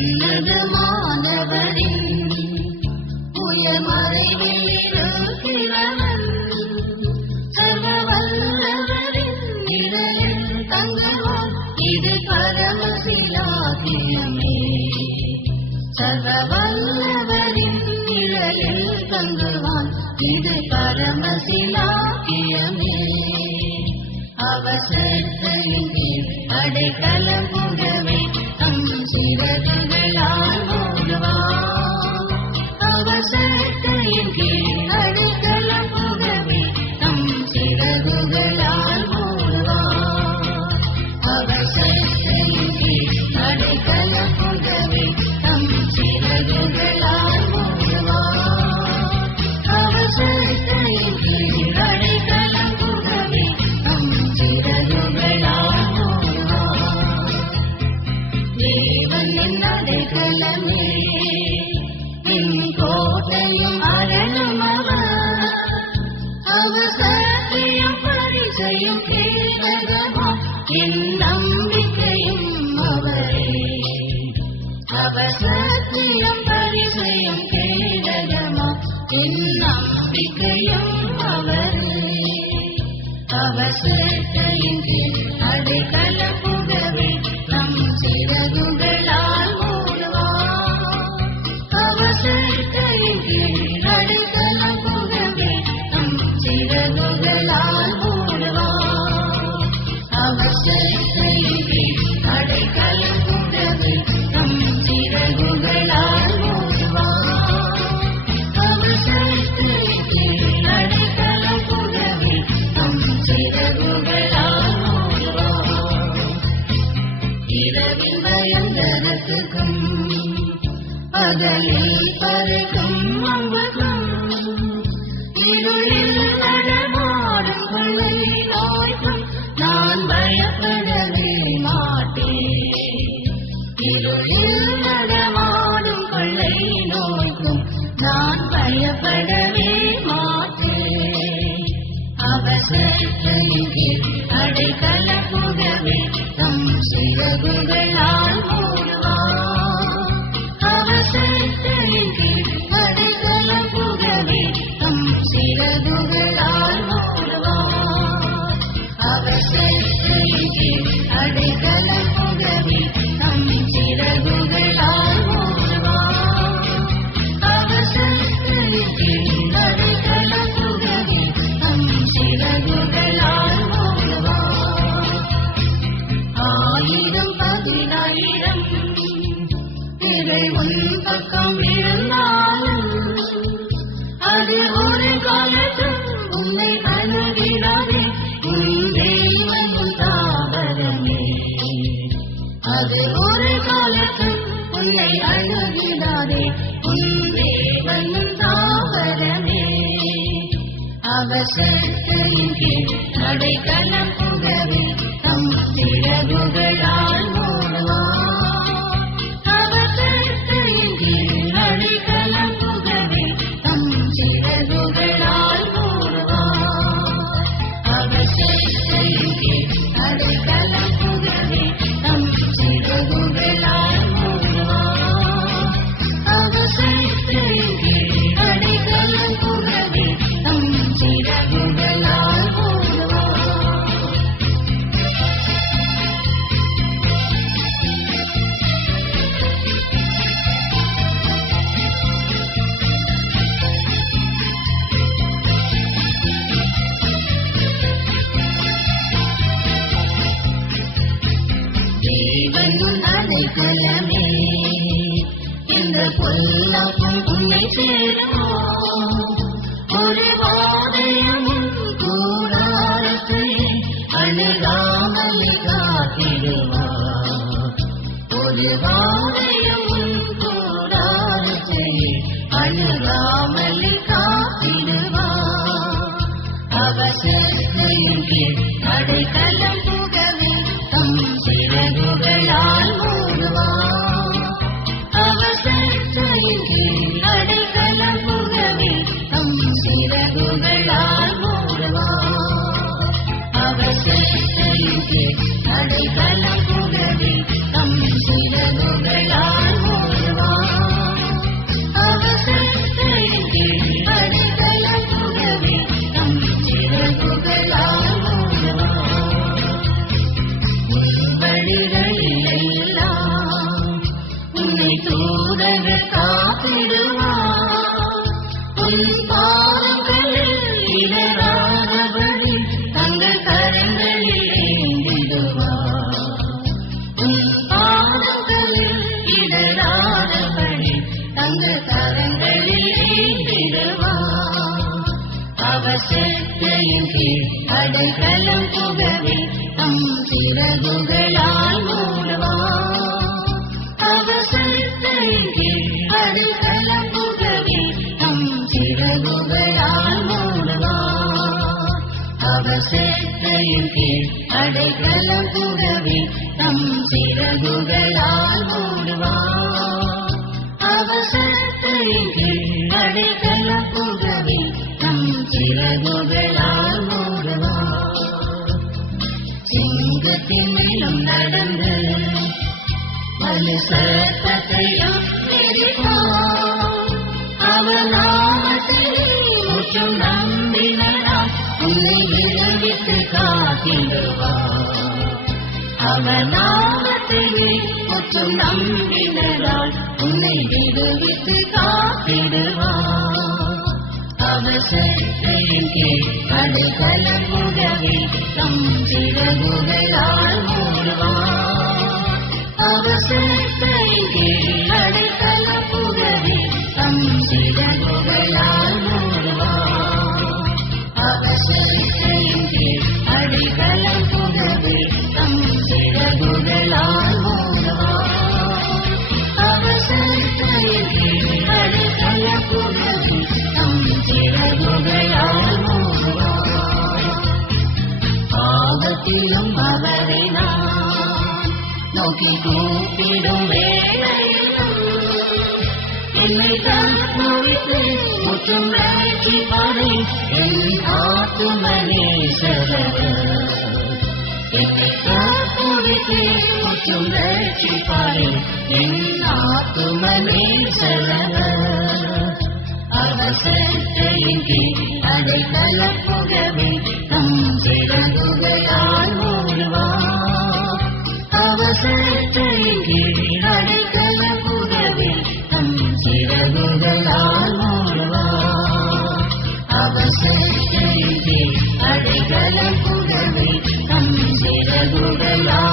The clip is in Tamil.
உன்னதமானவரின் உயர்மறைவில் இருக்கிறவன் சர்வ வல்லவரின் நிழலில் தங்குவான் இது பரமசிலாகியமே சர்வ வல்லவரின் நிழலில் தங்குவான் இது பரமசிலாகியமே அவசரத்தையின் கீழ் அடைக்கலம் புகவே தம் சிறகுகளால் மூடுவான் அவசரத்தையின் கீழ் அடைக்கலம் புகவே தம் சிறகுகளால் மூடுவான் அவசரத்தையின் கீழ் அடைக்கலம் புகவே தம் சிறகுகளால் மூடுவான் அவசரத்தையின் கீழ் அடைக்கலம் புகவே தம் சிறகுகளால் மூடுவான் தேவன் என் அடைக்கலமே என் கோட்டையும் அரணும் அவர் சத்தியம் பரிசையும் கேடகமா என் நம்பிக்கையும் அவரே அவர் சத்தியம் பரிசையும் கேடகமா என் நம்பிக்கையும் அவரே அவசரத்தையின் கீழ் அடைக்கலம் புகவே தம் சிறகுகளால் மூடுவான் அவசரத்தையின் கீழ் அடைக்கலம் புகவே தம் சிறகுகளால் மூடுவான் அவசரத்தையின் கீழ் அடைக்கலம் புகவே தம் சிறகுகளால் மூடுவான் அவசரத்தையின் கீழ் அடைக்கலம் புகவே தம் சிறகுகளால் மூடுவான் இரவின் பயங்கரத்துக்கும் பகலில் பறக்கும் அம்புக்கும் இருளில் நடமாடும் கொள்ளை நோய்க்கும் நான் பயப்படவே மாட்டேன் இருளில் நடமாடும் கொள்ளை நோய்க்கும் நான் பயப்படவே மாட்டேன் அவசரத்தையின் கீழ் அடைக்கலம் புகவே தம் சிறகுகளால் மூடுவான் அவசரத்தையின் கீழ் அடைக்கலம் புகவே தம் சிறகுகளால் மூடுவான் அவசரத்தையின் கீழ் அடைக்கலம் புகவே தம் சிறகுகளால் மூடுவான் அவசரத்தையின் கீழ் அடைக்கலம் புகவே தம் சிறகுகளால் மூடுவான் ஆயிரம் பதினாயிரம் திரை உன் பக்கம் இருந்தாலும் அது ஒரு காலத்தும் உன்னை அணுகிடாதே உன் தேவன் உன் தாவரமே அது ஒரு காலத்தும் உன்னை அணுகிடாதே உன் தேவன் உன் தாவரமே அவசரத்தையின் கீழ் அடைக்கலம் புகவே தம் சிறகுகளால் மூடுவான் அவசரத்தையின் கீழ் அடைக்கலம் புகவே தம் சிறகுகளால் மூடுவான் அவசரத்தையின் கீழ் அடைக்கலம் புகவே தம் சிறகுகளால் மூடுவான் அவசரத்தையின் கீழ் அடைக்கலம் புகவே தம் சிறகுகளால் மூடுவான் தேவன் அடைக்கலமே இந்த பொல்லாப்பும் உன்னை சேருமோ ஒரு வாதையும் கூடாரத்தை அணுகாமல் காத்திடுவார் ஒரு வாதையும் கூடாரத்தை அணுகாமல் காத்திடுவார் அவசரத்தையின் கீழ் அடைக்கலம் புகவே தம் சிறகுகளால் மூடுவான் அவசரத்தையின் கீழ் அடைக்கலம் புகவே தம் சிறகுகளால் மூடுவான் அவசரத்தையின் கீழ் அடைக்கலம் புகவே தம் சிறகுகளால் பாதங்களில் இடராதபடி தங்க கரங்களில் ஏற்றிடுவார். அவர் செட்டையின் கீழ் அடைக்கலம் புகவே தம் சிறகுகளால் மூடுவார். அவர் செட்டையின் கீழ் அடைக்கலம் புகவே தம் சிறகுகளால் மூடுவார். அவர் செட்டையின் கீழ் அடைக்கலம் புகவே தம் சிறகுகளால் மூடுவார். அவர் செட்டையின் கீழ் அடைக்கலம் புகவே தம் சிறகுகளால் மூடுவார். சிங்கத்தின் மேலும் நடந்து வலு சர்ப்பத்தையும் மிதிப்பார். அவர் நாமத்தில் முற்றும் நம்பினார் உன்னை விடுவித்து காத்திடுவார். அவர் நாமத்திலே முற்றும் நம்பினார் உன்னை விடுவித்து காத்திடுவார். அவர் செட்டையின் கீழ் அடைக்கலம் புகவே தம் சிறகுகளால் மூடுவார். அவர் செட்டையின் கீழ் அடைக்கலம் புகவே தம் சிறகுகளால் மூடுவார். அவர் செட்டையின் கீழ் அடைக்கலம் புகவே தம் சிறகுகளால் மூடுவார். அவர் செட்டையின் கீழ் அடைக்கலம் புகவே தம் சிறகுகளால் மூடுவார். ஆபத்திலும் அவரை நான் நோக்கி கூப்பிடும் வேளையிலும் என்னை தப்புவித்து முற்றும் ரட்சிப்பாரே என் ஆத்துமநேசரர். என்னை தப்புவித்து முற்றும் ரட்சிப்பாரே என் ஆத்துமநேசரர். அவர் செட்டையின் கீழ் அடைக்கலம் புகவே தம் சிறகுகளால் மூடுவார். அவர் செட்டையின் கீழ் அடைக்கலம் புகவே தம் சிறகுகளால் மூடுவார். அவர் செட்டையின் கீழ் அடைக்கலம் புகவே தம் சிறகுகளால்